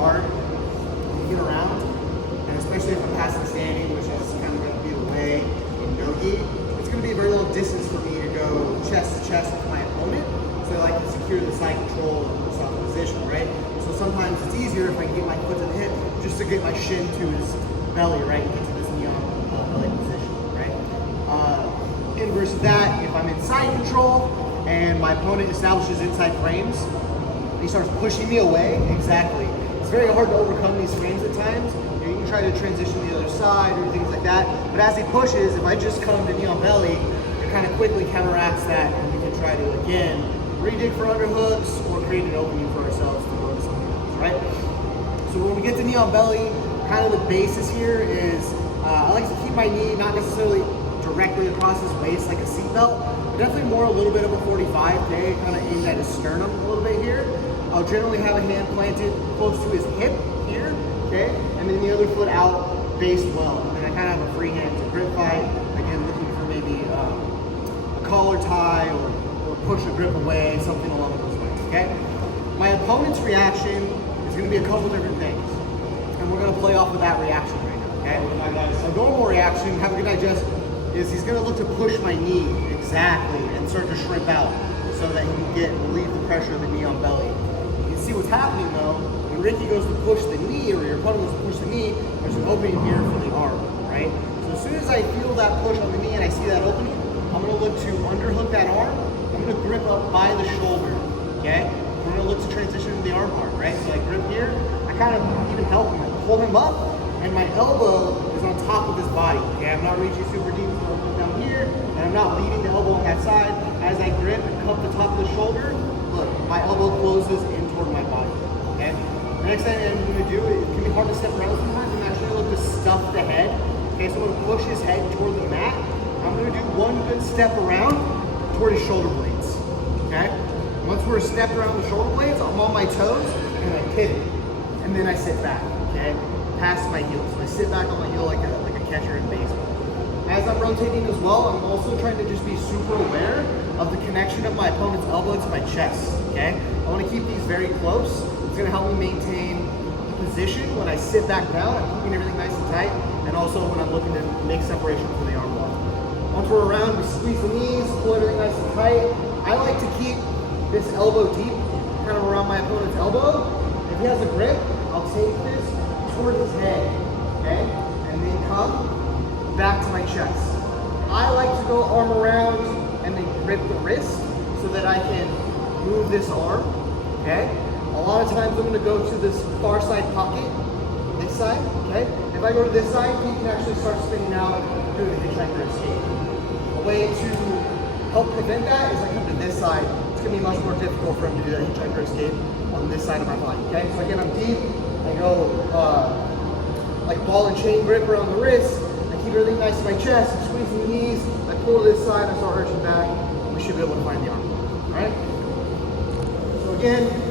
hard to get around, and especially if I'm passing standing, which is kind of going to be the way in no-gi, it's going to be a very little distance for me to go chest to chest with my opponent, so I like to secure the side control and the soft position, right? So sometimes it's easier if I can get my foot to the hip, just to get my shin to his belly, right, and get to this knee on belly position, right? Inverse of that, if I'm in side control and my opponent establishes inside frames, he starts pushing me away, exactly. It's very hard to overcome these frames at times. You can try to transition to the other side or things like that, but as he pushes, if I just come to knee on belly, it kind of quickly counteracts that, and we can try to, again, redig for underhooks or create an opening for ourselves to go to something else, right? So when we get to knee on belly, kind of the basis here is, I like to keep my knee not necessarily directly across his waist like a seatbelt, but definitely more a little bit of a 45, okay? Kind of aimed at his sternum a little bit here. I'll generally have a hand planted close to his hip here, okay? And then the other foot out, based well. And then I kind of have a free hand to grip fight, again, looking for maybe a collar tie or push a grip away, something along those lines, okay? My opponent's reaction is gonna be a couple different things, and we're gonna play off of that reaction right now, okay? A normal reaction, have a good digest, is he's gonna look to push my knee, exactly, and start to shrimp out so that he can relieve the pressure of the knee on belly. You can see what's happening though, when Ricky goes to push the knee, or your opponent goes to push the knee, there's an opening here for the arm, right? So as soon as I feel that push on the knee and I see that opening, I'm gonna look to underhook that arm. I'm gonna grip up by the shoulder, okay? I'm gonna look to transition to the arm part, right? So I grip here, I kind of even help him, I pull him up, and my elbow is on top of his body, okay? I'm not reaching super deep, so I'm down here, and I'm not leaving the elbow on that side. As I grip and cup the top of the shoulder, look, my elbow closes in toward my body, okay? The next thing I'm gonna do, it can be hard to step around sometimes, and actually look to stuff the head, okay? So I'm gonna push his head toward the mat. I'm gonna do one good step around toward his shoulder blades, okay? Once we're stepped around the shoulder blades, I'm on my toes, and I pivot, and then I sit back, okay? Past my heel. So I sit back on my heel like a catcher in baseball. As I'm rotating as well, I'm also trying to just be super aware of the connection of my opponent's elbow to my chest, okay? I want to keep these very close. It's going to help me maintain the position when I sit back down. I'm keeping everything nice and tight, and also when I'm looking to make separation for the arm bar. Once we're around, we squeeze the knees, pull everything nice and tight. I like to keep this elbow deep, kind of around my opponent's elbow. If he has a grip, I'll take this toward his head, okay? And then come back to my chest. I like to go arm around and then grip the wrist so that I can move this arm, okay? A lot of times I'm gonna go to this far side pocket, this side, okay? If I go to this side, he can actually start spinning out doing a hitchhiker escape. A way to help prevent that is I come to this side. It's gonna be much more difficult for him to do that hitchhiker escape on this side of my body, okay? So again, I'm deep. I go like ball and chain grip around the wrist. I keep everything nice to my chest. I'm squeezing the knees. I pull to this side. I start arching back. We should be able to find the arm. All right. So again,